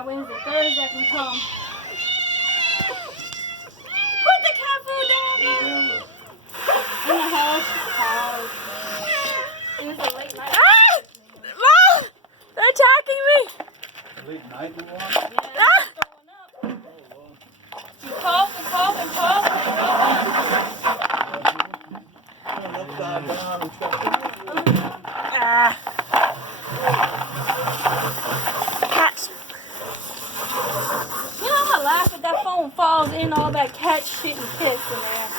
By Wednesday, Thursday I can come. Put the cat food down there. In the house. It was a late night. Ah! Mom! They're attacking me! Late night you want? Yeah, it's throwing up. You cough and cough and cough. Turn upside down and stuff. Ah. Cats. You know, I laugh if that phone falls in all that cat shit and piss in there.